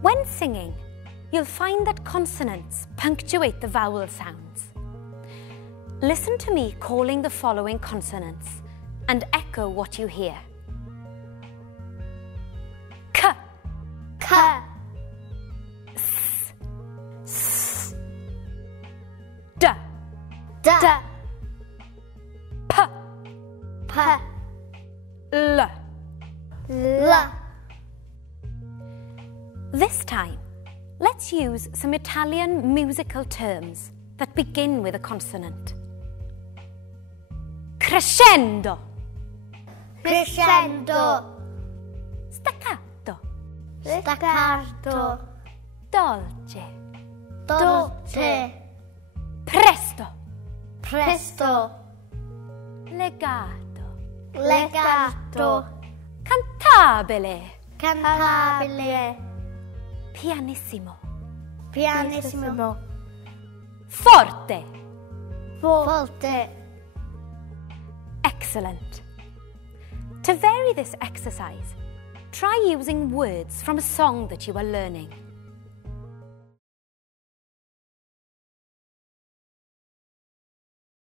When singing, you'll find that consonants punctuate the vowel sounds. Listen to me calling the following consonants and echo what you hear. K, K, S, S, D, D, P, P, L. L. This time, let's use some Italian musical terms that begin with a consonant. Crescendo, Crescendo, staccato, staccato, dolce, dolce, presto, presto, legato, legato, cantabile, cantabile, pianissimo, pianissimo, forte. forte. Excellent. To vary this exercise, try using words from a song that you are learning.